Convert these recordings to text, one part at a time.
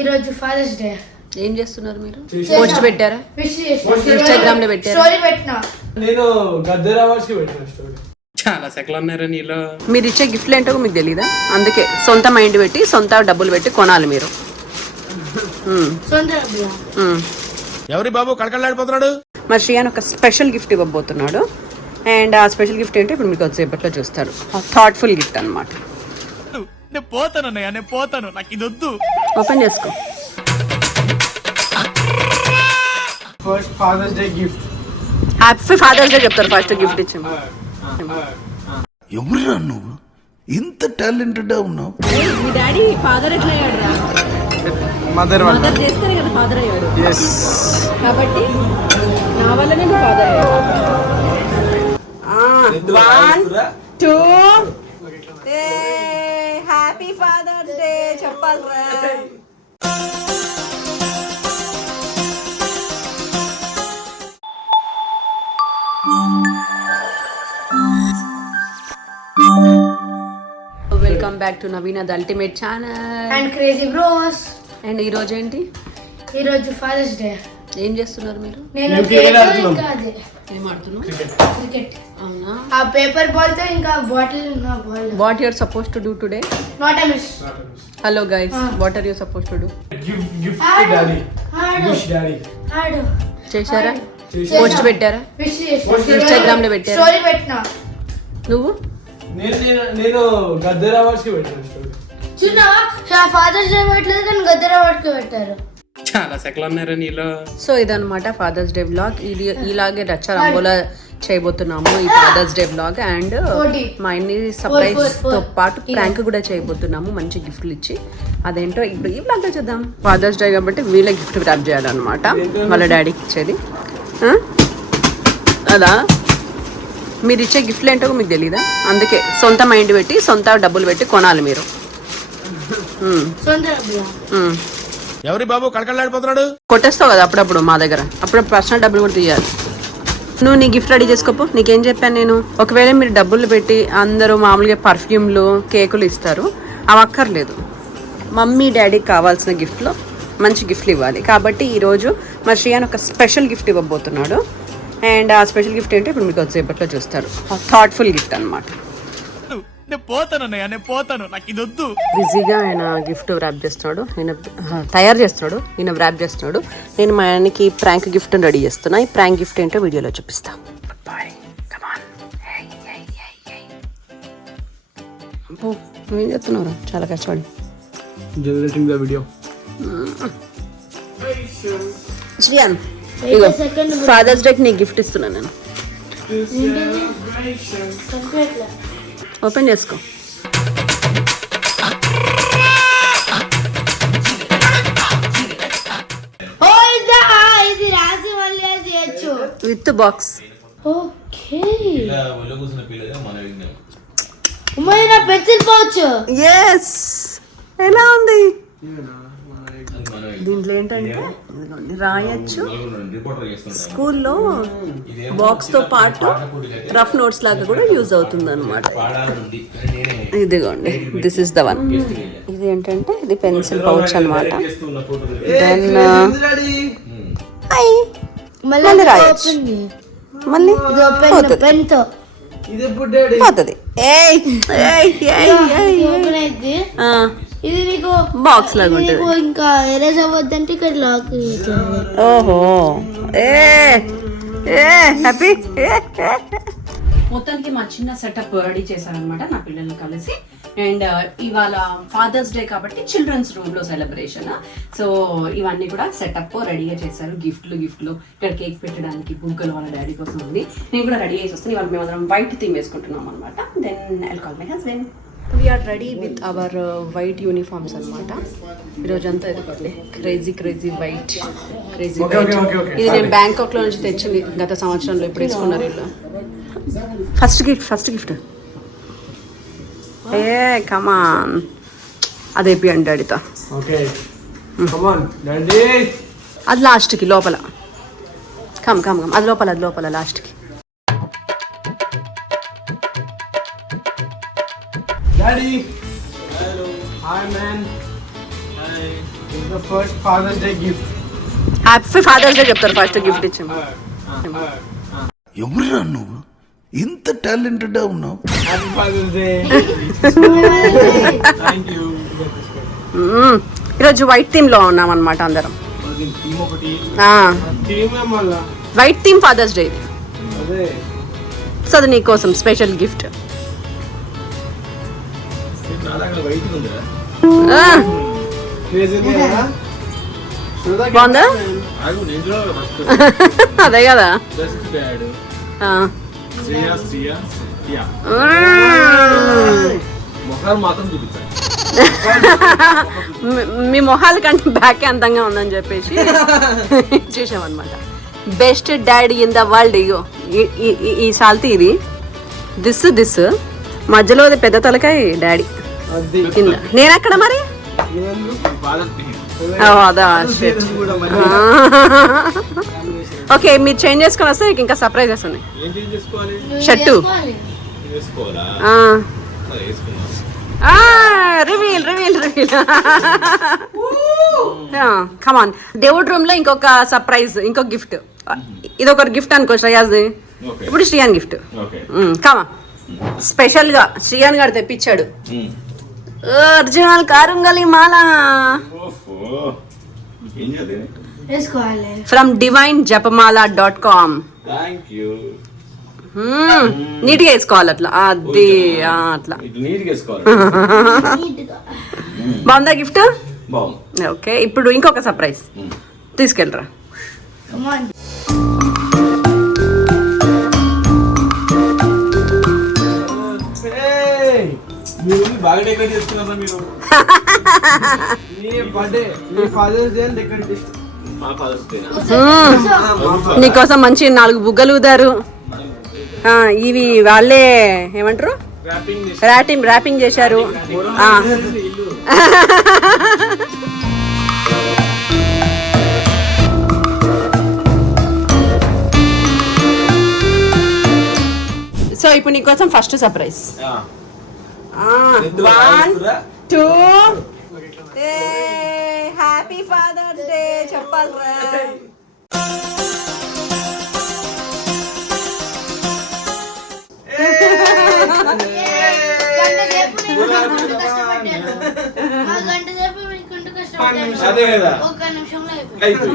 ఈరోజు fathers day. ఏం చేస్తున్నారు మీరు? పోస్ట్ పెట్టారా? ఇన్స్టాగ్రామ్ లో పెట్టారా? స్టోరీ పెట్టినా. నేను గద్దర్ అవార్డ్స్ కి పెట్టిన స్టోరీ. చాలా సెకలు ఉన్నారా నీలో? మీరు ఇచ్చే గిఫ్ట్లు ఏంటో మీకు తెలీదా? అందుకే సొంత మైండ్ పెట్టి సొంత డబ్బులు పెట్టి కొనాలి మీరు. ఎవరి బాబు కళకళలాడిపోతున్నాడు? మరి శ్రీయాన్ ఒక స్పెషల్ గిఫ్ట్ ఇవ్వబోతున్నాడు. అండ్ ఆ స్పెషల్ గిఫ్ట్ ఏంటో ఇప్పుడు మీకు వచ్చేపట్లో చూస్తారు. థాట్ఫుల్ గిఫ్ట్ అనమాట. నేను పోతాను నాకు ఇది వద్దు. ఓపెన్ చేసుకో. First father's day gift. Happy father's day చెప్తారు ఫస్ట్ గిఫ్ట్ ఇచ్చాము. ఎవరురా నువ్వు ఇంత టాలెంటెడ్ ఉన్నావు? మీ డాడీ ఫాదర్ ఎట్లా అయ్యాడు రా? మదర్ చేస్తేనే కదా ఫాదర్ అయ్యాడు. ఎస్. కాబట్టి నా వల్లనే నువ్వు ఫాదర్ అయ్యాడు. 1 2 హ్యాపీ ఫాదర్స్ డే చెప్పాలరా. Welcome back to Naveen the ultimate channel and crazy bros. And ఈ రోజు ఏంటి? ఈరోజు ఫాదర్స్ డే. ఏం చేస్తున్నారు మీరు? నేను క్రికెట్ ఆడుతున్నాం. ఇంకా అదే ఏం ఆడుతున్నావు? క్రికెట్. అవునా? ఆ పేపర్ బాల్ తో ఇంకా బాటిల్ నా ball. What you are suppose to do today? Not a miss. Hello guys, what are you suppose to do? Gift daddy. Wish daddy. ఆడు చేశారా? పోస్ట్ పెట్టారా? విష్ చేస్తా. ఇన్స్టాగ్రామ్ లో పెట్టారా? స్టోరీ పెట్టినా. నువ్వు? నేను గద్దర్ అవార్డ్స్ కి పెట్టిన స్టోరీ. చూడవా? ఫాదర్స్ డే పెట్టలేదు కానీ గద్దర్ అవార్డ్ కి పెట్టారు. చాలా సెకలు ఉన్నారా నీలో? సో ఇదన్నమాట ఫాదర్స్ డే వ్లాగ్. ఇది ఇలాగే రచ్చ రంగోలా చేయబోతున్నాము ఈ ఫాదర్స్ డే వ్లాగ్. అండ్ మా ఇన్ని సర్ప్రైజ్ తో పాటు ప్రాంక్ కూడా చేయబోతున్నాము మంచి గిఫ్ట్లు ఇచ్చి. అదేంటో ఇప్పుడు ఈ వ్లాగ్ లో చూద్దాం. ఫాదర్స్ డే కాబట్టి వీళ్ళ గిఫ్ట్ ర్యాప్ చేయాలన్నమాట, వాళ్ళ డాడీకి ఇచ్చేది. అలా మీరు ఇచ్చే గిఫ్ట్లు ఏంటో మీకు తెలీదా? అందుకే సొంత మైండ్ పెట్టి సొంత డబ్బులు పెట్టి కొనాలి మీరు. ఎవరి బాబు కళకళలాడిపోతున్నాడు? కొట్టేస్తావు కదా అప్పుడప్పుడు మా దగ్గర. అప్పుడు పర్సనల్ డబ్బులు కూడా తీయాలి. నువ్వు నీ గిఫ్ట్ రెడీ చేసుకోపో. నీకేం చెప్పాను నేను? ఒకవేళ మీరు డబ్బులు పెట్టి అందరూ మామూలుగా పర్ఫ్యూమ్లు కేకులు ఇస్తారు, అవి అక్కర్లేదు. మమ్మీ డాడీకి కావాల్సిన గిఫ్ట్లో మంచి గిఫ్ట్లు ఇవ్వాలి. కాబట్టి ఈరోజు మా శ్రీయాన్ ఒక స్పెషల్ గిఫ్ట్ ఇవ్వబోతున్నాడు. అండ్ ఆ స్పెషల్ గిఫ్ట్ ఏంటో ఇప్పుడు మీకు వచ్చేపట్లో చూస్తారు. థాట్ఫుల్ గిఫ్ట్ అనమాట. నేను పోతాను నాకు ఇది వద్దు. బిజీగా ఆయన గిఫ్ట్ ర్యాప్ చేస్తున్నాడు, ఈయన తయారు చేస్తున్నాడు, ఈయన ర్యాప్ చేస్తున్నాడు. నేను మా ఆయనకి ప్రాంక్ గిఫ్ట్ రెడీ చేస్తున్నా. ఈ ప్రాంక్ గిఫ్ట్ ఏంటో వీడియోలో చూపిస్తా. నువ్వేం చేస్తున్నావు? చాలా కష్టపడి జనరేటింగ్ ద వీడియో. శ్రీయాన్, ఇగో ఫాదర్స్ డేకి నీకు గిఫ్ట్ ఇస్తున్నాను నేను. ఓపెన్ చేసుకో. ఇది రాసి మళ్ళీ చేయొచ్చు విత్ బాక్స్. ఓకే. నా పెన్సిల్ పౌచ్. ఎస్. ఎలా ఉంది? దీంట్లో ఏంటంటే రాయొచ్చు. స్కూల్లో బాక్స్ తో పాటు రఫ్ నోట్స్ లాగా కూడా యూజ్ అవుతుంది అనమాట. ఇదిగోండి, దిస్ ఇస్ ద వన్. ఇది ఏంటంటే ఇది పెన్సిల్ పౌచ్ అనమాట. దెన్ మళ్ళీ రాయొచ్చు, మళ్ళీ పోతుంది. ఇది నీకు బాక్స్ లాగా ఉంటుంది. ఇంకా ఎరేజ్ అవ్వద్దంటే ఇక్కడ లాక్. ఓహో, హ్యాపీ. మొత్తానికి మా చిన్న సెటప్ రెడీ చేశారనమాట నా పిల్లల్ని కలిసి. అండ్ ఇవాళ ఫాదర్స్ డే కాబట్టి చిల్డ్రన్స్ రూమ్ లో సెలబ్రేషన్. సో ఇవన్నీ కూడా సెటప్ రెడీగా చేశారు. గిఫ్ట్లు ఇక్కడ కేక్ పెట్టడానికి బుగ్గలు వాళ్ళ డాడీ కోసం ఉంది. నేను కూడా రెడీ చేసి వస్తాను. ఇవాళ మేము అందరం వైట్ థీమ్ వేసుకుంటున్నాం అనమాట. Then I'll call my husband. We are ready with our white uniforms అనమాట. ఈరోజంతా క్రేజీ వైట్. ఇది నేను బ్యాంకాక్ లో నుంచి తెచ్చింది గత సంవత్సరంలో. ఇప్పుడు వేసుకున్నారు వీళ్ళు. ఫస్ట్ గిఫ్ట్ కమాన్. అదే పియండి డాడీతో. అది లాస్ట్కి లోపల. కమ్ అది లోపల లాస్ట్కి. Daddy. Hello. Hi man. Hi. First father's day gift. Happy father's day చెప్తారు ఫస్ట్ గిఫ్ట్ ఇచ్చాం. ఎవరురా నువ్వు ఇంత టాలెంటెడ్ ఉన్నావు? Happy father's day. Thank you. ఈరోజు వైట్ థీమ్ లో ఉన్నాం అనమాట అందరం. టీమ్ ఒకటి టీమ్ మళ్ళా వైట్ థీమ్ ఫాదర్స్ డే. అదే సో అది నీకోసం స్పెషల్ గిఫ్ట్. బాగుందా? అదే కదా. మీ మొహాల కంటే బ్యాక్ అందంగా ఉందని చెప్పేసి చూసామన్నమాట. Best daddy in the world. ఇగో ఈ సాల్తీ ఇది దిస్ మధ్యలో పెద్ద తలకాయ డాడీ కింద. నేను అక్కడ మరి అదా. ఓకే మీరు చేంజ్ చేసుకొని వస్తే ఇంకా సర్ప్రైజెస్ ఉన్నాయి. షర్టు రివీల్ కమాన్. దేవుడి రూమ్ లో ఇంకొక సర్ప్రైజ్, ఇంకొక గిఫ్ట్. ఇది ఒక గిఫ్ట్ అనుకో శ్రేయాస్ది. ఇప్పుడు శ్రీయాన్ గిఫ్ట్. కమా స్పెషల్ గా శ్రీయాన్ గారు తెప్పించాడు ఒరిజినల్ కారుంగలి మాల ఫ్రమ్ divinejapamala.com. నీట్గా వేసుకోవాలి అట్లా. అది అట్లా బాగుందా గిఫ్ట్? ఓకే ఇప్పుడు ఇంకొక సర్ప్రైజ్ తీసుకెళ్ళరా. బాగా డెకరేట్ చేస్తున్నారా మీరు? నీకోసం మంచి 4 బుగ్గలు ఊదారు. ఇవి వాళ్ళే ఏమంటారు ర్యాపింగ్ చేశారు. సో ఇప్పుడు నీకోసం first surprise. 1 2 happy father's day చెప్పాలరా.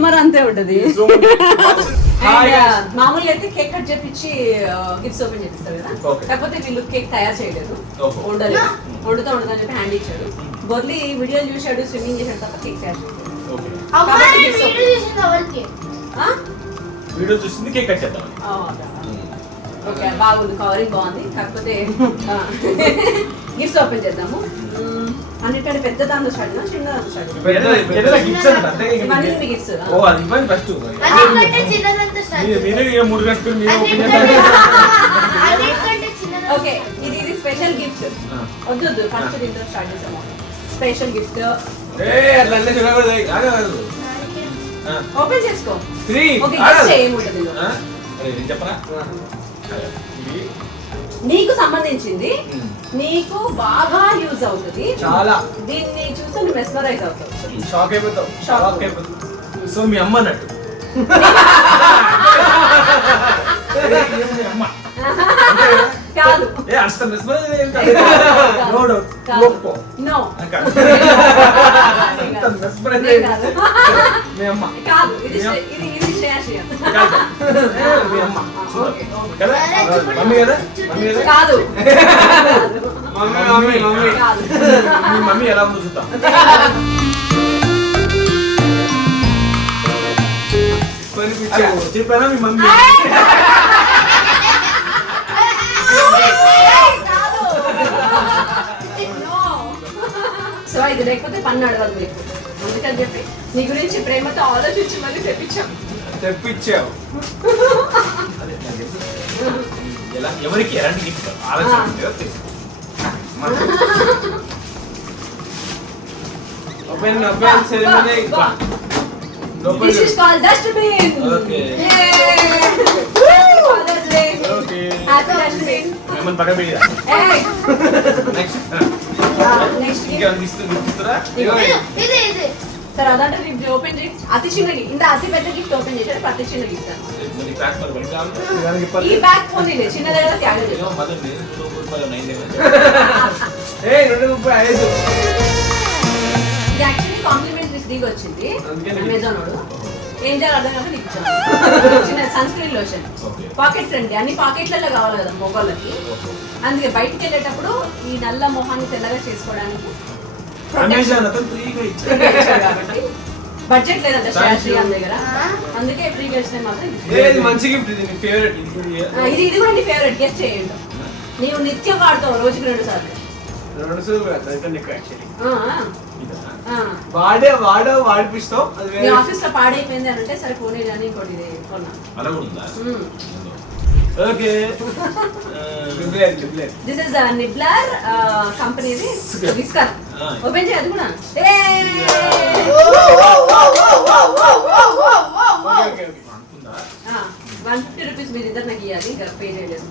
మరి అంతే ఉంటది. మామూలుగా అయితే కేక్ కట్ చేపించి గిఫ్ట్స్ ఓపెన్ చేపిస్తారు కదా. కాకపోతే వీళ్ళు కేక్ తయారు చేయలేదు, వండుతా ఉండదని చెప్పి హ్యాండ్ ఇచ్చాడు. బొర్లీ వీడియోలు చూశాడు, స్విమ్మింగ్ చేశాడు తప్ప కేక్ తయారు చేయలేదు. ఓకే బాగుంది, కవరింగ్ బాగుంది. కాకపోతే గిఫ్ట్స్ ఓపెన్ చేద్దాము. అన్నిటికంటే పెద్ద దాంట్లో స్టార్ట్ చిన్న దాంట్లో స్టార్ట్. ఓకే ఇది స్పెషల్ గిఫ్ట్. వద్దు ఫస్ట్ దీంతో స్టార్ట్ చేద్దాము. స్పెషల్ గిఫ్ట్ ఓపెన్ చేసుకో. ఏముంటది నీకు సంబంధించింది, నీకు బాగా యూజ్ అవుతుంది. చాలా దీన్ని చూస్తే నువ్వు మెస్మరైజ్ అవుతావు, షాక్ అయిపోతావు. సో మీ అమ్మ అన్నట్టు. కాదు మమ్మీ ఎలా ఉందో చూద్దాం. చెప్పానా మీ మమ్మీ? సో ఇది లేకపోతే పన్ను అడగదు మీకు. అందుకని చెప్పి నీ గురించి ప్రేమతో ఆలోచించి మళ్ళీ తెప్పించావు. ఎవరికి ఎలాంటి గిఫ్ట్ ఆలోచన. This is called dustbin. Okay. Yay! Father's Day. Okay. Happy dustbin. Memang pakai beda. Hey. Next. Next Tinggal di situ, ఇది సరే అదంటే గిఫ్ట్ ఓపెన్ చేయి. అతి చిన్న గిఫ్ట్, ఇంత అతి పెద్ద గిఫ్ట్ ఓపెన్ చేశాడు, అతి చిన్న గిఫ్ట్ ఈ బ్యాగ్ ఫోన్ చిన్నదే కదా త్యాగం చేయాలి. ఇది యాక్చువల్లీ కాంప్లిమెంటరీ ఫ్రీగా వచ్చింది అమెజాన్ వాడు. ఏం చేయాలి అర్థం కాక నీకు ఇచ్చాను. చిన్న sunscreen lotion, pocket friendly, అన్ని పాకెట్లలో కావాలి కదా మొగోళ్ళకి. అందుకే బయటికి వెళ్ళేటప్పుడు ఈ నల్ల మొహాన్ని తెల్లగా చేసుకోవడానికి కాబట్టి బడ్జెట్ లేదంటే శ్రీరామ్ దగ్గర, అందుకే ఫ్రీగా ఇస్తే మాత్రం మంచి గిఫ్ట్. ఇది ఫేవరెట్. ఇది కూడా నీ ఫేవరెట్. గెస్ట్ చేయండి. నీవు నిత్యం వాడతావు రోజుకి 2 సార్లు. వాడిపిస్తావు. మీ ఆఫీస్ లో పాడైపోయింది అని అంటే సరే పోనీ అని ఇంకోటి కొన్నా. దిస్ ఇస్ నిబ్లర్ కంపెనీది విస్కర్. ఓపెన్ చేయదు కూడా. 150 రూపీస్ మీరు ఇద్దరు నాకు ఇవ్వాలి, ఇంకా పే చేయలేదు.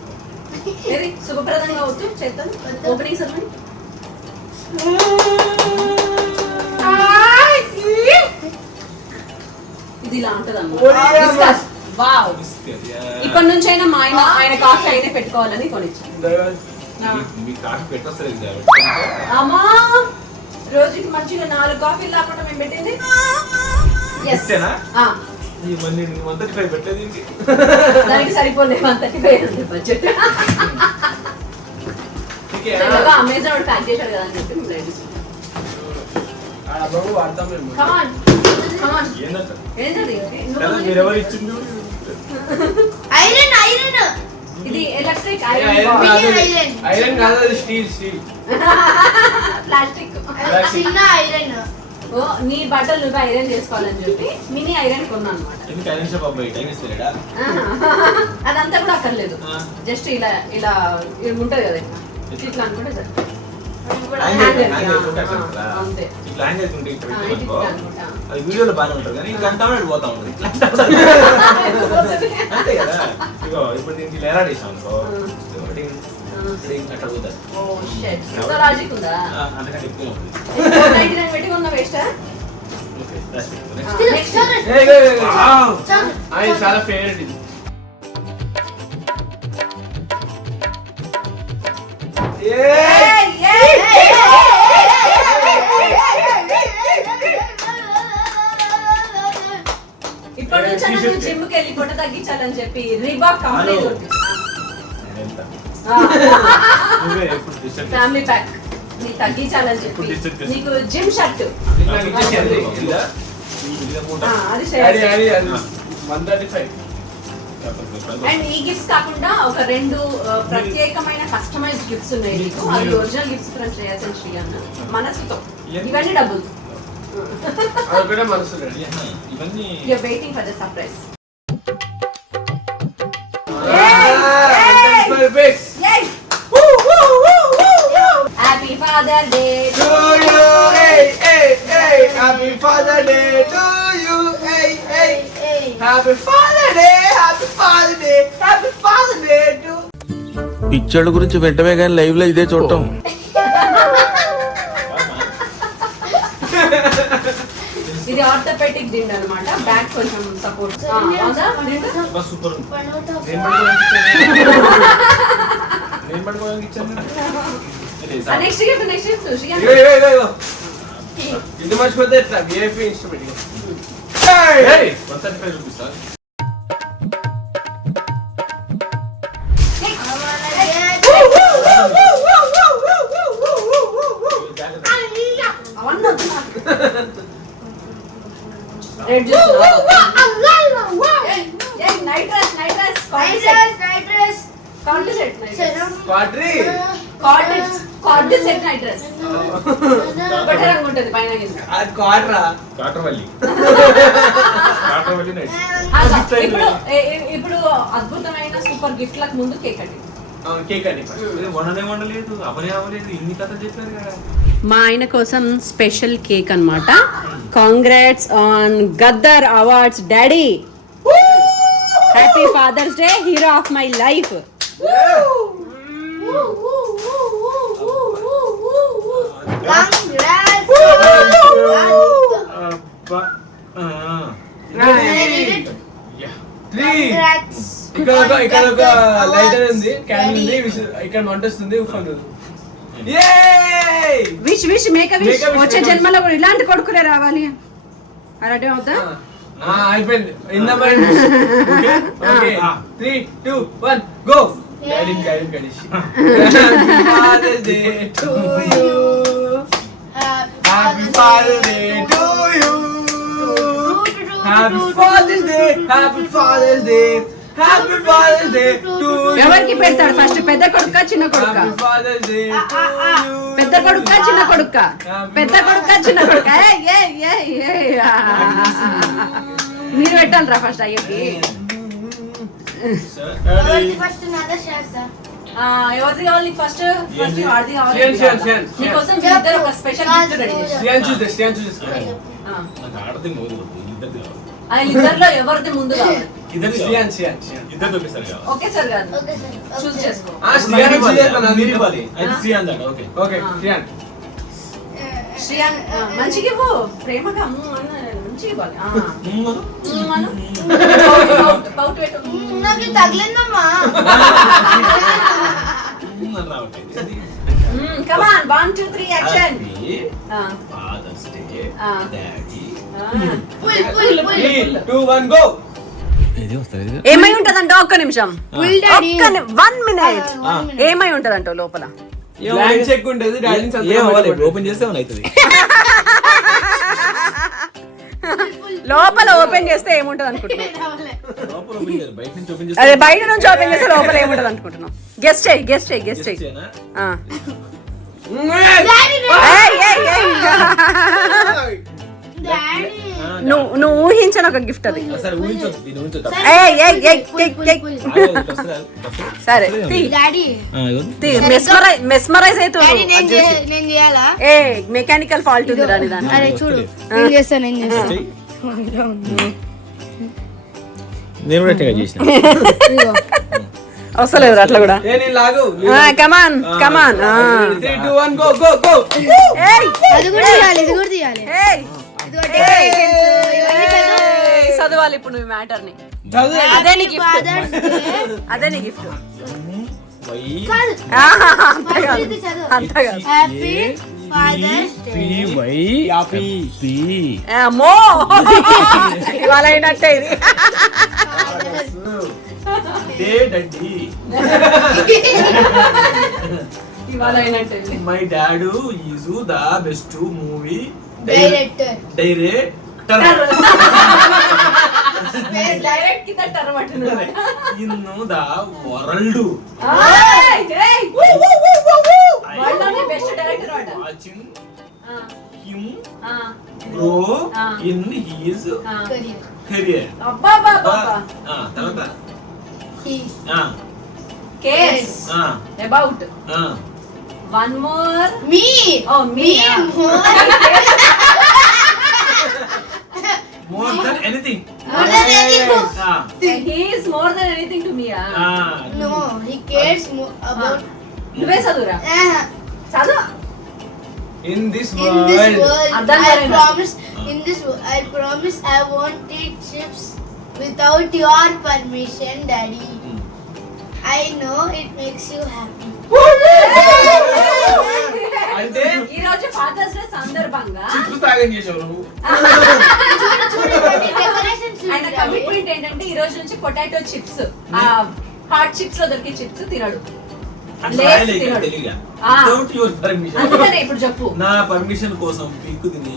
ఏది శుభప్రదంగా వచ్చు చేస్తాను. ఓపెనింగ్ సెరమనీ ఇది ఇలా ఉంటది అన్నమాట. వావ్, ఇప్పటి నుంచి అయినా మా ఆయన కాఫీ అయినా పెట్టుకోవాలని కొనిచ్చాను. అమ్మా రోజుకి మంచిగా 4 కాఫీలు లేకుండా మేము పెట్టింది. దానికి సరిపోలే 135 బడ్జెట్. అమెజాన్ ప్యాక్ చేశాడు కదా అని చెప్పి ఇది ఎలక్ట్రిక్ ఐరన్ కాదు, స్టీల్. ప్లాస్టిక్ చిన్న ఐరన్. ఓ నీ బట్టలు నువ్వు ఐరన్ చేసుకోవాలని చెప్పి మినీ ఐరన్ కొన్నా అనమాట. అదంతా కూడా అక్కర్లేదు, జస్ట్ ఇలా ఇలా ఉంటది కదా ఇట్లా అనుకుంటే సార్ వీడియోలో బాగానే ఉంటుంది కానీ గంట పోతా ఉంటుంది. అంతే కదా. ఇగో ఇప్పుడు దీనికి లేరాడేసాం అనుకో అట్లా పోతుంది. అందుకని ఎక్కువ ఉంటుంది. చాలా ఫేవరెట్ ఇది. ఇప్పటి నుంచి నువ్వు జిమ్ కి వెళ్ళి పొట్ట తగ్గించాలని చెప్పి రీబాక్ కంపెనీ ఫ్యామిలీ ప్యాక్ నీకు తగ్గించాలని చెప్పి నీకు జిమ్ షర్ట్ అది. అండ్ ఈ గిఫ్ట్స్ కాకుండా ఒక 2 ప్రత్యేకమైన కస్టమైజ్ గిఫ్ట్స్ ఉన్నాయి నీకు. అది original gifts from Shreyas and Sriyan మనసుతో. ఇవన్నీ డబ్బులు. You're waiting for the surprise. Yay! Happy Father's Day to you. Hey, hey, hey. Happy Father's Day to you. Hey, hey, hey. Happy Father's Day. Happy Father's Day. Happy Father's Day to. పిచ్చోళ్ళ గురించి వెంటనే కానీ live లో ఇదే చూడటం. ఇది orthopaedic దిండు అన్నమాట. బ్యాక్ కొంచెం సపోర్ట్. సూపర్. నెక్స్ట్ గిఫ్ట్ ఇది మర్చిపోతే ఎట్లా VIP instrument. 135 rupees sir. Red juice. Night dress cord set night dress better అనుకుంటది పైన కింద. ఇప్పుడు అద్భుతమైన సూపర్ గిఫ్ట్ లకు ముందు కేక్ కటింగ్. వండలేదు అవ్వలేదు ఇన్ని కథలు చెప్పారు కదా. మా ఆయన కోసం స్పెషల్ కేక్ అన్నమాట. Congrats on Gaddar awards daddy. Happy father's day, hero of my life. Congrats. ఇక్కడ ఒక లైటర్ ఉంది, క్యాండిల్ ఉంది, ఇక్కడ మంట వస్తుంది. విష్ మేక విష్. వచ్చే జన్మలో కూడా ఇలాంటి కొడుకులే రావాలి. అలాంటి అవుతా అయిపోయింది. In the mind. Okay 3 2 1 go. Guiding Ganesh. Father's Day to you. Happy Father's Day to you. Happy Father's Day. Happy Father's Day. Happy Father's Day to you. ఎవరికి పెడతాడు ఫస్ట్? పెద్ద కొడుకా చిన్న కొడుకా? Happy Father's Day to you. పెద్ద కొడుకా చిన్న కొడుకా? పెద్ద కొడుకా చిన్న కొడుకా? మీరు పెట్టాలరా ఫస్ట్ అయ్యకి. ఫస్ట్ నాదా చేస్తా. ఎవరిది కావాలి ఫస్ట్? ఫస్ట్ వాడిది కావాలి. మీకోసం ఇద్దరు ఒక స్పెషల్ గిఫ్ట్ రెడీ చేశారు. ఇద్దరిలో ఎవరిది ముందు కావాలి? ఓకే సార్ కాదు, చూస్ చేసుకో. శ్రీయాన్ మంచిగా ఇవ్వు, ప్రేమగా మంచిగా ఇవ్వాలి. పౌట్ పెట్టు. నాకు తగిలిందమ్మా. Come on, 1 2 3 action. Father's Day, Daddy. Pull pull pull. 3 2 1 go. ఏమై ఉంటదంట? ఒక్క నిమిషం, పుల్ డాడీ. 1 minute. ఏమై ఉంటదంట లోపల? బ్లాంక్ చెక్ ఉంటది. డాడీ ఓపెన్ చేస్తే అవుతుంది. లోపల ఓపెన్ చేస్తే ఏముంటది అనుకుంటున్నావు? బయట నుంచి ఓపెన్ అదే బయట నుంచి ఓపెన్ చేస్తే లోపల ఏముంటది అనుకుంటున్నావు? గెస్ చెయ్యి. డాడీ. నువ్వు ఊహించని ఒక గిఫ్ట్ అది. సరే ఊహించొద్దు, దీన్ని ఊహించొద్దు. సరే డాడీ. మెస్మరైజ్ అవుతుంది. నేను చేయాలా? ఏ మెకానికల్ ఫాల్ట్ ఉంది రాని దాన్ని. అరే చూడు, నేను చేస్తా. నేను కూడా చేసిన. వస్తలేదు అట్లా కూడా. కమాన్ 3 2 1 గో గో గో. అది కూడా తీయాలి, ఇది కూడా తీయాలి. చదవాలి ఇప్పుడు నువ్వు మ్యాటర్ ని. అదే నీ గిఫ్ట్. అంతా కాదు. Happy father's day. అమ్మో ఇవాళ అయినట్టే ఇది. ఇవాళ అయినట్టే. My dad is the best movie director. Direct కింద టర్మ్ అంటున్నాడు. In the world. World best director వాడు. Watching him grow in his career. అబ్బబ్బబ్బబ్బా. తర్వాత case about one more. Me. Oh, me. more than anything. More than anything. He is more than anything to me. No, he cares more about. నువ్వే చదువురా. చదువు. In this In this world, అర్థం I కాలేదు. promise. In this world, I promise I won't eat chips without your permission, Daddy. I know it makes you happy. అంటే ఈ రోజు fathers day సందర్భంగా chips తాగని చేసావు నువ్వు. ఆయన కమిట్మెంట్ ఏంటంటే ఈ రోజు నుంచి పొటాటో చిప్స్, హాట్ చిప్స్ లో దొరికే చిప్స్ తినడు. అందుకనే ఇప్పుడు చెప్పు. నా పర్మిషన్ కోసం పీక్కు తిని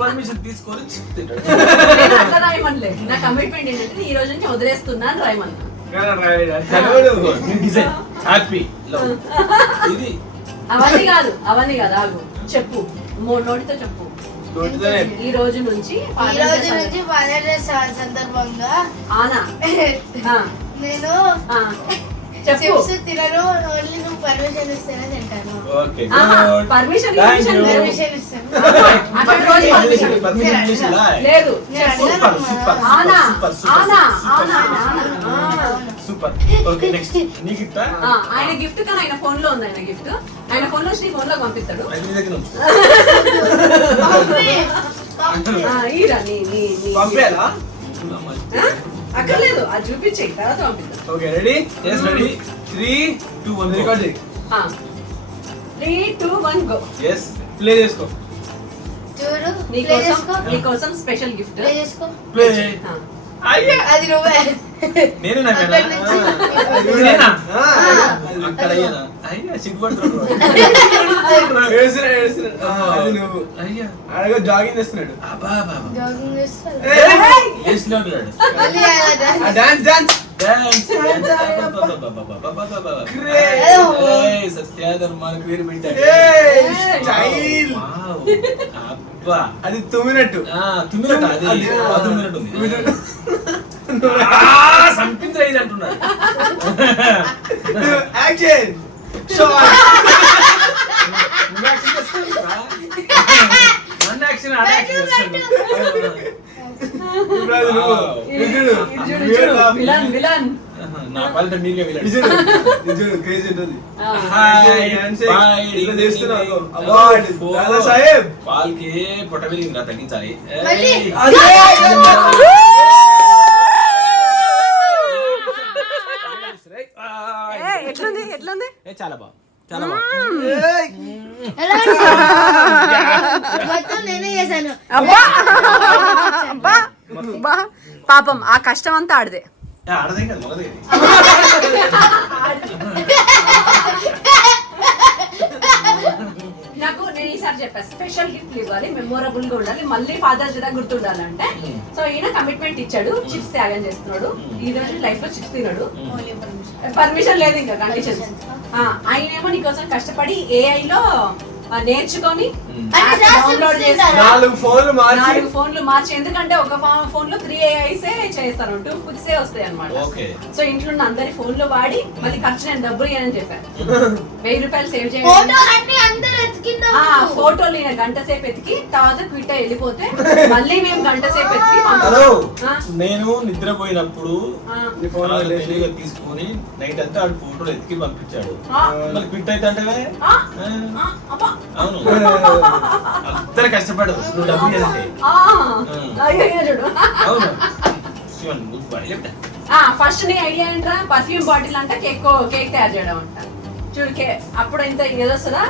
పర్మిషన్ తీసుకొని చిప్స్ తింటాడు. నేను అట్లా రాయమనిలే. నా కమిట్మెంట్ ఏంటంటే ఈ రోజు నుంచి వదిలేస్తున్నాను రాయమన్నా. హ్యాపీ ఇది అవన్నీ కాదు ఆగు చెప్పు. నోటితో చెప్పు. ఈ రోజు నుంచి ఫాదర్ డే సందర్భంగా ఆనా నేను చెప్పు. చిప్స్ తినను, ఓన్లీ నువ్వు పర్మిషన్ ఇస్తేనే తింటాను. ఓకే పర్మిషన్ పర్మిషన్ ఇస్తాను. లేదు. సూపర్ సూపర్ ఆనా సూపర్ ఆనా సూపర్ ఆనా సూపర్. సూపర్. ఓకే నెక్స్ట్ నీకు ఇస్తా. ఆయన గిఫ్ట్ కానీ ఆయన ఫోన్ లో ఉంది. ఆయన గిఫ్ట్ ఆయన ఫోన్ లో నీ ఫోన్ లో పంపిస్తాడు. అది నీ దగ్గర ఉంచు. ఈరా నీ పంపేయాలా? అక్కర్లేదు, అది చూపించే తర్వాత పంపిస్తాడు. Okay ready? Yes, ready? 3, 2, 1 record చేయి. 3, 2, 1 గో. Yes. ప్లే చేసుకో. చూడు నీకోసం స్పెషల్ గిఫ్ట్. ప్లే చేసుకో. ప్లే. అయ్యా అది నువ్వే. నేను నా అక్కడి నుంచి. నేనా? ఆ, అక్కడ అయ్యానా? అయ్యా సిగ్గుపడుతున్నాడు. ఏడుస్తున్నాడు. అది నువ్వు. అయ్యా అడగ జాగింగ్ చేస్తున్నాడు. అబ్బా బాబా. జాగింగ్ చేస్తాను. వేసిలో ఉన్నాడు. మళ్ళీ అలా డాన్స్ డాన్స్. డాన్స్. Great. సత్యాధర్మానికి పేరు పెట్టాడు. స్టైల్. వావ్. అబ్బా. అది తుమ్మినట్టు. తుమ్మినట్టు అది అది. తుమ్మినట్టు ఉంది. సంపింద్ర ఇది అంటున్నాడు. Action shot. నువ్వు యాక్షన్ చేస్తావా? నన్ను యాక్షన్ ఆడ యాక్షన్ చేస్తాను. Villain villain. నా పాలిట మీకే వెళ్ళాడు. క్రేజీ ఉంటుంది. Bye. చేస్తున్నావు అవార్డ్ దాదా సాహెబ్. వాళ్ళకి పొట్ట వెళ్ళింది రా, తగ్గించాలి. మళ్ళీ. ఎట్లుంది ఎట్లుంది? చాలా బాగా చాలా బాగా. ఎలా మొత్తం నేనే చేశాను. అబ్బా అబ్బా అబ్బా పాపం ఆ కష్టం అంతా ఆడదే. ఆడదేం కదా మొగదే. నాకు నేను ఈసారి చెప్పాను స్పెషల్ గిఫ్ట్ ఇవ్వాలి, మెమొరబుల్ గా ఉండాలి, మళ్ళీ ఫాదర్స్ డే గుర్తుండాలంటే. సో ఈయన కమిట్మెంట్ ఇచ్చాడు, చిప్స్ త్యాగం చేస్తున్నాడు. ఈ రోజు లైఫ్ లో చిప్స్ తిన్నాడు. పర్మిషన్ లేదు ఇంకా కండిషన్. ఆయన ఏమో నీకోసం కష్టపడి AI లో నేర్చుకొని డౌన్లోడ్ చేసి 4 ఫోన్లు మార్చి 4 ఫోన్లు మార్చి, ఎందుకంటే ఒక ఫోన్ లో 3 AIs చేస్తాను, 2 క్విక్స్ వస్తాయి అనమాట. ఓకే. సో ఇంట్లో ఉన్న అందరి ఫోన్లు వాడి మళ్ళీ ఖర్చు నేను డబ్బులు ఇవ్వని చెప్పాను. 1000 రూపాయలు సేవ్ ఫోటో చేయండి. అన్ని అందరూ ఎత్తుకిందా? ఫోటోలు ఈయన గంట సేపు ఎతికి తర్వాత క్విట్ వెళ్ళిపోతే మళ్ళీ మేము గంట సేపు ఎతికి హలో, పంపిస్తాం. నేను నిద్రపోయినప్పుడు నీ ఫోన్ లో లేదు. తెలివిగా తీసుకొని నైట్ అంతా ఆడు ఫోటోలు ఎత్తికి పంపించాడు. ఆ, మరి క్విట్ అయితే అంటే ఆ, ఆ, అబ్బా. అవును అందరు కష్టపడు నువ్వు డబ్బు చేస్తే. అయ్యో చూడు. అవును శివన్ నువ్వు బాగా చెప్తా. ఫస్ట్ నీ ఐడియా ఏంట్రా? పర్ఫ్యూమ్ బాటిల్ అంట కేక్ తయారు చేయడం అంట. చూడు అప్పుడు ఇంత ఏదొస్తుందా?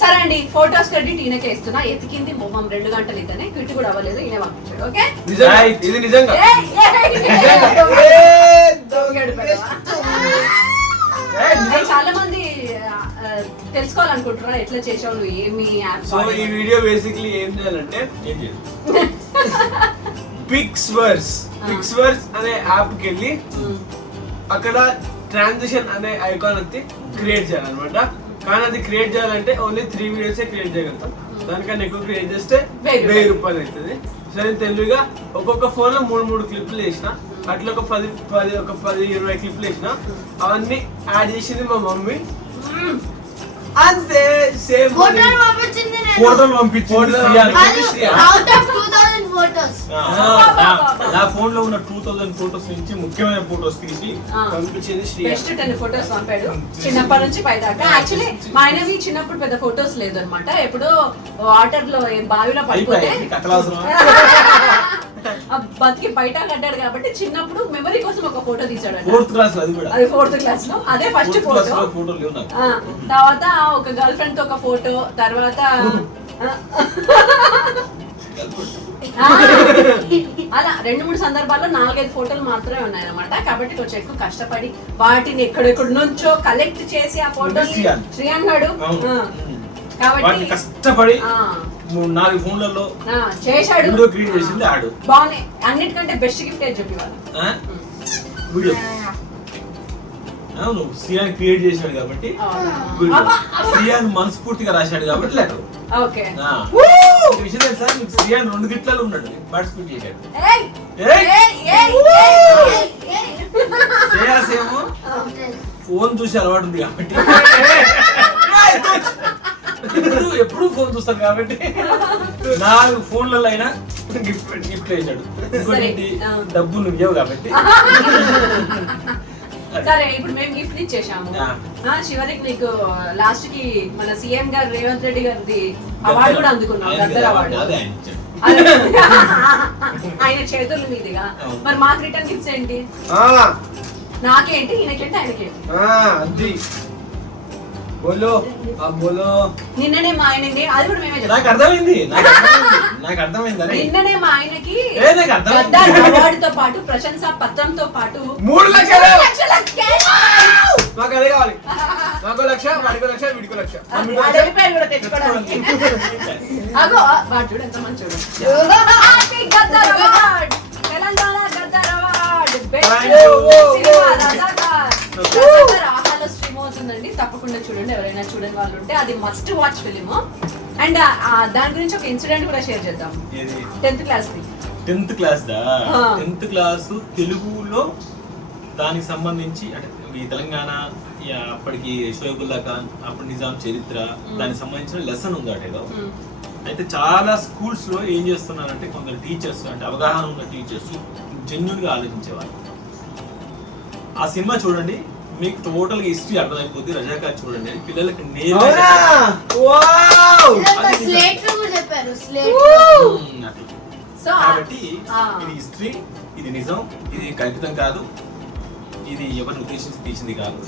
సరే అండి, ఫోటోస్ క్రెడిట్ ఈయనకే ఇస్తున్నా. ఎతికింది మొమ్మం 2 గంటలు ఇతనే, క్విట్ కూడా అవ్వలేదు, ఈయన పంపించాడు. ఓకే నిజంగా ఇది నిజంగా చాలా మంది తెలుసుకోవాలనుకుంటున్నారా ఎట్లా చేసావు నువ్వు, ఏమి యాప్. సో ఈ వీడియో బేసిక్లీ ఏం చేయాలంటే ఏం చేయదు. పిక్స్వర్స్ అనే యాప్ కి వెళ్ళి అక్కడ ట్రాన్సిషన్ అనే ఐకాన్ వచ్చి క్రియేట్ చేయాలన్నమాట. కానీ అది క్రియేట్ చేయాలంటే ఓన్లీ 3 వీడియోస్ క్రియేట్ చేయగలుగుతాం. దానికన్నా ఎక్కువ క్రియేట్ చేస్తే 1000 రూపాయలు అవుతుంది. సో నేను తెలివిగా ఒక్కొక్క ఫోన్ లో 3 క్లిప్లు వేసిన, అట్లా ఒక 10-20 క్లిప్లు వేసిన. అవన్నీ యాడ్ చేసింది మా మమ్మీ. అంతే సేమ్ ఫోటోలు పంపించింది నేను. ఫోటోలు పంపించింది శ్రీయాకి. Out of 2000 photos. నా ఫోన్ లో ఉన్న 2000 ఫోటోస్ నుంచి ముఖ్యమైన ఫోటోస్ తీసి పంపించింది శ్రీ. బెస్ట్ 10 ఫోటోస్ పంపాడు చిన్నప్పటి నుంచి పైదాకా. యాక్చువల్లీ మా ఆయనవి చిన్నప్పుడు పెద్ద ఫోటోస్ లేదు అనమాట. ఎప్పుడో వాటర్ లో బావిలో పడిపోతే కథలు అవసరం. బతికి బయట కట్టాడు కాబట్టి చిన్నప్పుడు మెమరీ కోసం ఒక ఫోటో తీసాడు. 4th క్లాస్ అది కూడా. అది 4th క్లాస్ లో అదే ఫస్ట్ ఫోటో. ఫోటోలు లేవు నాకు. తర్వాత ఒక గర్ల్ ఫ్రెండ్ తో ఒక ఫోటో, తర్వాత అలా 2-3 సందర్భాల్లో 4-5 ఫోటోలు మాత్రమే ఉన్నాయి అనమాట. కాబట్టి కొంచెం ఎక్కువ కష్టపడి వాటిని ఎక్కడెక్కడ నుంచో కలెక్ట్ చేసి ఆ ఫోటో శ్రీయాన్ గాడు కాబట్టి కష్టపడి 3-4 ఫోన్లలో చేశాడు. వీడియో క్రియేట్ చేసింది ఆడు. బాగున్నాయి. అన్నిటికంటే బెస్ట్ గిఫ్ట్ ఏది చెప్పి వీడియో. అవును సియాన్ క్రియేట్ చేశాడు కాబట్టి సియాన్ మనస్ఫూర్తిగా రాశాడు కాబట్టి లెటర్. ఓకే విషయం తెలుసా మీకు? సియాన్ 2 గిట్లలో ఉన్నాడు, పార్టిసిపేట్ చేశాడు. శ్రేయాసేమో ఫోన్ చూసి అలవాటు ఉంది కాబట్టి ఎప్పుడు ఫోన్ చూస్తాను కాబట్టి 4 ఫోన్లలో అయినా గిఫ్ట్ వేసాడు. ఇంకోటి డబ్బు నువ్వు ఇవ్వవు కాబట్టి సరే ఇప్పుడు మేము గిఫ్ట్ ఇచ్చేసాము. చివరికి నీకు లాస్ట్ కి మన సీఎం గారు రేవంత్ రెడ్డి గారి అవార్డు కూడా అందుకున్నాం, గద్దర్ అవార్డు. ఆయన చేతులు మీదుగా. మరి మాకు రిటర్న్ గిఫ్ట్స్ ఏంటి? నాకేంటి, ఈయనకేంటి, ఆయనకేంటి? నిన్ననే మా ఆయనకి, అది కూడా మేమే నాకు అర్థమైంది. నిన్ననే మా ఆయనకి గద్దర్ అవార్డుతో పాటు ప్రశంసా పత్రంతో పాటు 3 లక్షలు మాకు అదే కావాలి. నాకు 1 లక్ష, వాడికి 1 లక్ష, వీడికి 1 లక్ష. కూడా తెచ్చుకోవడానికి. అగో వాడు చూడు ఎంత మంచోడు. Gaddar award, Telangana Gaddar award, best cinema Razakar. Razakar ఆహాలో స్ట్రీమ్ అవుతుందండి, తప్పకుండా చూడండి. ఎవరైనా చూడని వాళ్ళు ఉంటే అది మస్ట్ వాచ్ ఫిలిం. అండ్ దాని గురించి ఒక ఇన్సిడెంట్ కూడా షేర్ చేద్దాం. 10th క్లాస్ ది. 10th క్లాస్ దా 10th క్లాస్ తెలుగులో దానికి సంబంధించి అంటే ఈ తెలంగాణ అప్పటికి షోయబుల్లా ఖాన్, అప్పుడు నిజాం చరిత్ర, దానికి సంబంధించిన లెసన్ ఉంది అటేదో. అయితే చాలా స్కూల్స్ లో ఏం చేస్తున్నారంటే కొందరు టీచర్స్ అంటే అవగాహన ఉన్న టీచర్స్ జెన్యూన్ గా ఆలోచించేవాళ్ళు. ఆ సినిమా చూడండి, మీకు టోటల్ గా హిస్టరీ అర్థమైపోద్ది. రజాకార్ చూడండి, పిల్లలకి కాబట్టి ఇది హిస్టరీ, ఇది నిజం, ఇది కల్పితం కాదు, ఇది ఎవరిని ఉద్దేశించి తీసింది కాదు.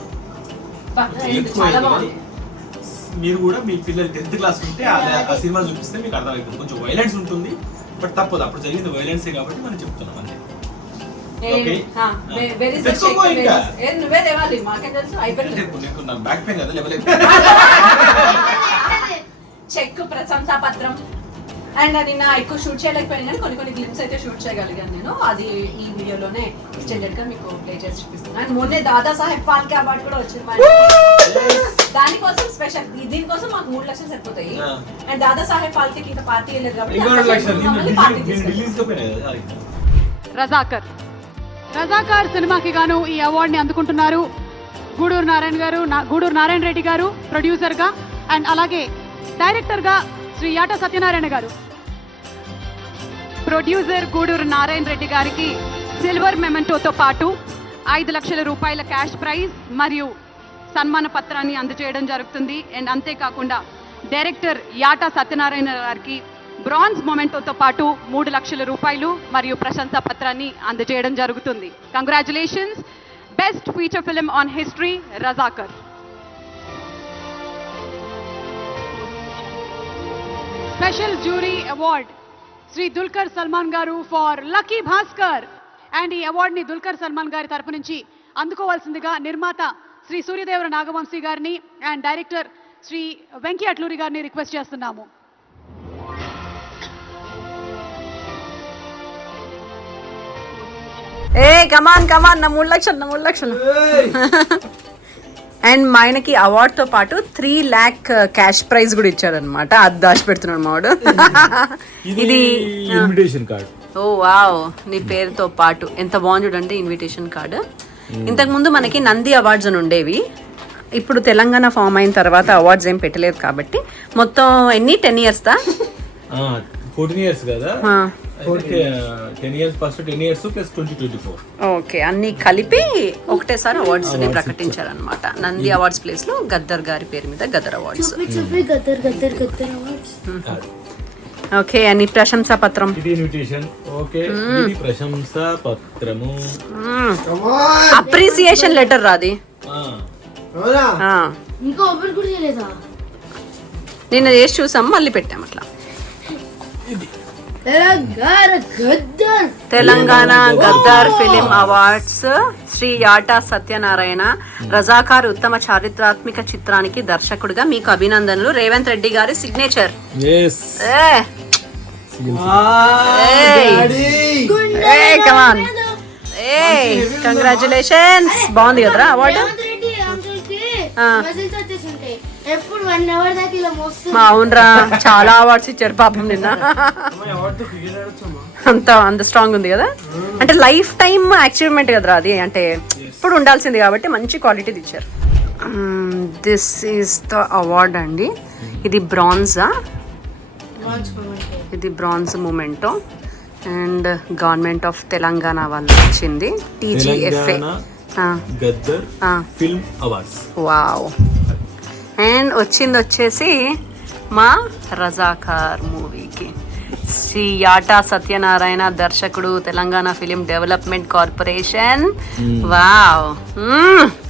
మీరు కూడా మీ పిల్లలు 10th క్లాస్ ఉంటే ఆ సినిమా చూపిస్తే మీకు అర్థమైపోతుంది. కొంచెం వైలెన్స్ ఉంటుంది, బట్ తప్పదు, అప్పుడు జరిగింది వైలెన్సే కాబట్టి మనం చెప్తున్నాం అంతే. చెక్ ప్రశంసా పత్రం. అండ్ నిన్న ఎక్కువ షూట్ చేయలేకపోయాను కానీ కొన్ని క్లిప్స్ అయితే షూట్ చేయగలిగాను నేను. అది ఈ వీడియోలోనే ఎక్స్టెండెడ్ గా మీకు ప్లే చేసి చూపిస్తున్నాను. అండ్ మొన్నే దాదా సాహెబ్ ఫాల్కే అవార్డు కూడా వచ్చింది. దానికోసం స్పెషల్, దీనికోసం మాకు 3 లక్షలు సరిపోతాయి. అండ్ దాదా సాహెబ్ ఫాల్కే ఇంకా పార్టీ వెళ్ళలేదు కాబట్టి రజాకార్ సినిమాకి గాను ఈ అవార్డుని అందుకుంటున్నారు గూడూరు నారాయణ రెడ్డి గారు ప్రొడ్యూసర్ గా, అండ్ అలాగే డైరెక్టర్ గా శ్రీ యాట సత్యనారాయణ గారు. ప్రొడ్యూసర్ గూడూరు నారాయణ రెడ్డి గారికి సిల్వర్ మెమెంటోతో పాటు 5 లక్షల రూపాయల క్యాష్ ప్రైజ్ మరియు సన్మాన పత్రాన్ని అందజేయడం జరుగుతుంది. అండ్ అంతేకాకుండా డైరెక్టర్ యాట సత్యనారాయణ గారికి బ్రాంజ్ మొమెంటోతో పాటు 3 లక్షల రూపాయలు మరియు ప్రశంసా పత్రాన్ని అందజేయడం జరుగుతుంది. Congratulations. Best feature film on history Razakar. Special jury award Shri Dulquer Salmaan గారు ఫర్ లక్కీ భాస్కర్. అండ్ ఈ అవార్డుని దుల్కర్ సల్మాన్ గారి తరపు నుంచి అందుకోవాల్సిందిగా నిర్మాత శ్రీ సూర్యదేవర నాగవంశీ గారిని అండ్ డైరెక్టర్ శ్రీ వెంకీ అట్లూరి గారిని రిక్వెస్ట్ చేస్తున్నాము. కమాన్ నా 3 లక్షలు. అండ్ మా ఆయనకి అవార్డుతో పాటు 3 lakh క్యాష్ ప్రైజ్ కూడా ఇచ్చారనమాట. అది దాచిపెడుతున్నాడు మావాడు. ఇది ఇన్విటేషన్ కార్డ్. ఓ వావ్, నీ పేరుతో పాటు ఎంత బాగుంది చూడండి ఇన్విటేషన్ కార్డు. ఇంతకు ముందు మనకి నంది అవార్డ్స్ అని ఉండేవి. ఇప్పుడు తెలంగాణ ఫామ్ అయిన తర్వాత అవార్డ్స్ ఏం పెట్టలేదు కాబట్టి మొత్తం ఎన్ని 10 years దా 14 years కదా. 10 years first 10 years plus 2024. Okay, అన్ని కలిపి ఒకటేసారి అవార్డ్స్ ని ప్రకటించారనమాట. నంది అవార్డ్స్ ప్లేస్ లో గద్దర్ గారి పేరు మీద గద్దర్ అవార్డ్స్. ఓకే, అన్ని ప్రశంసా పత్రం. ఇది ఇన్విటేషన్. ఓకే, ఇది ప్రశంసా పత్రము. అప్రిసియేషన్ లెటర్ రాది. ఇంకా ఓపెన్ కూడా చేయలేదా? నిన్న చేసి చూసాం, మళ్ళీ పెట్టాం అట్లా. తెలంగాణ గద్దర్ ఫిలిం అవార్డ్స్ శ్రీ యాట సత్యనారాయణ రజాకార్ ఉత్తమ చారిత్రాత్మక చిత్రానికి దర్శకుడిగా మీకు అభినందనలు. రేవంత్ రెడ్డి గారి సిగ్నేచర్. కంగ్రాచులేషన్స్. బాగుంది కదరా అవార్డు. అవునరా, చాలా అవార్డ్స్ ఇచ్చారు పాపం నిన్న. అంత స్ట్రాంగ్ ఉంది కదా, అంటే లైఫ్ టైమ్ అచీవ్మెంట్ కదరా అది, అంటే ఇప్పుడు ఉండాల్సింది కాబట్టి మంచి క్వాలిటీది ఇచ్చారు. దిస్ ఈస్ ద అవార్డ్ అండి. ఇది బ్రాంజా, ఇది bronze memento and government of Telangana వాళ్ళు ఇచ్చింది. TGFA Gaddar film awards. Wow. And వచ్చేసి మా రజాకార్ మూవీకి శ్రీ యాటా సత్యనారాయణ దర్శకుడు, Telangana film development corporation. Wow.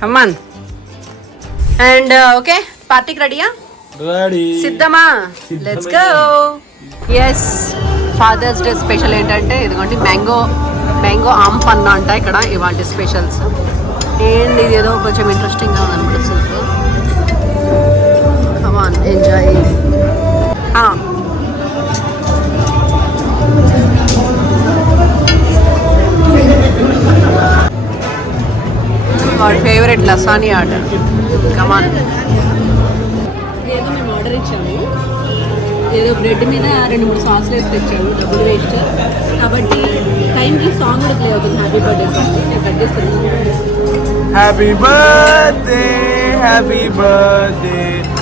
Come on. And okay, పార్టీకి రెడీయా? సిద్ధమా? Let's go. Yes, father's day special ఏంటంటే ఇదిగోండి మ్యాంగో ఆమ్ పన్నా అంట ఇక్కడ ఇవాంటి స్పెషల్స్. అండ్ ఇది ఏదో కొంచెం ఇంట్రెస్టింగ్గా ఉందనిపిస్తుంది. కమాన్, ఎంజాయ్. వాడి ఫేవరెట్ లసానీ ఆర్డర్. కమాన్. ఏదో మేము ఆర్డర్ ఇచ్చాము, ఏదో బ్రెడ్ మీద 2-3 సాస్లు వేసి తెచ్చాము, డబ్బులు వేస్ట్. కాబట్టి టైంకి సాంగ్ కూడా ప్లే అవుతుంది. హ్యాపీ బర్త్డే సాంగ్ నేను కట్ చేస్తాను. Happy birthday, happy birthday,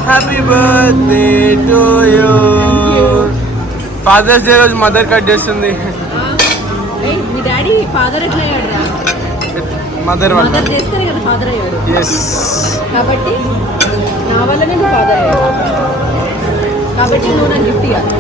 happy birthday to you. Father's day రోజు మదర్ కట్ చేస్తుంది. మీ డాడీ ఫాదర్ ఎట్లా అయ్యాడు రా? మదర్ చేస్తేనే కదా ఫాదర్ అయ్యాడు. ఎస్, కాబట్టి నా వల్లనే నువ్వు ఫాదర్ అయ్యాడు. కాబట్టి నువ్వు నాకు గిఫ్ట్ ఇవ్వాలి.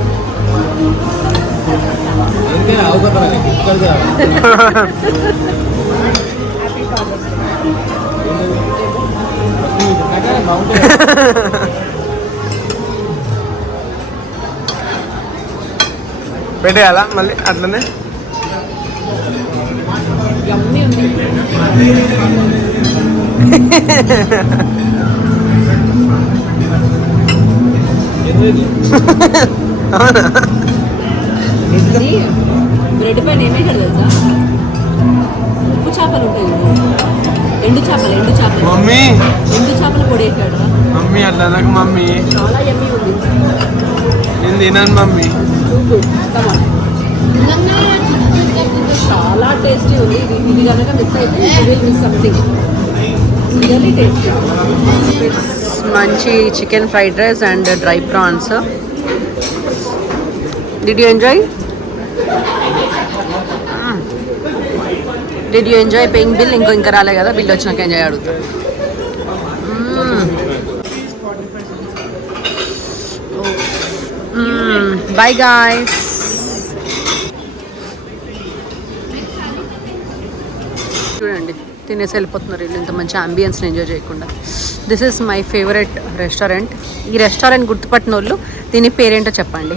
పెట్టేయాలా మళ్ళీ అట్లనే? యమ్మీ ఉంది. బ్రెడ్ పైన ఏమేసాడు తెలుసా? ఉప్పు చేపలు ఉంటాయి, ఎండు చేపలు మమ్మీ, ఎండు చేపలు పొడి వేసాడు. మమ్మీ అట్లా నాకు మమ్మీ, చాలా యమ్మీ ఉంది. నేను తినను మమ్మీ. చాలా టేస్టీ ఉంది. ఇది కనుక మిస్ అయితే మిస్ సంథింగ్. Really tasty. మంచి chicken fried rice and dry prawns. Did you enjoy? Paying bill? ఇంకా రాలే కదా, బిల్ వచ్చినాక ఎంజాయ్ అడుగుతా. Bye guys. చూడండి తినేసి వెళ్ళిపోతున్నారు వీళ్ళు, ఇంత మంచి అంబియన్స్ని ఎంజాయ్ చేయకుండా. This is my favourite restaurant. ఈ రెస్టారెంట్ గుర్తుపట్టిన వాళ్ళు దీని పేరేంటో చెప్పండి.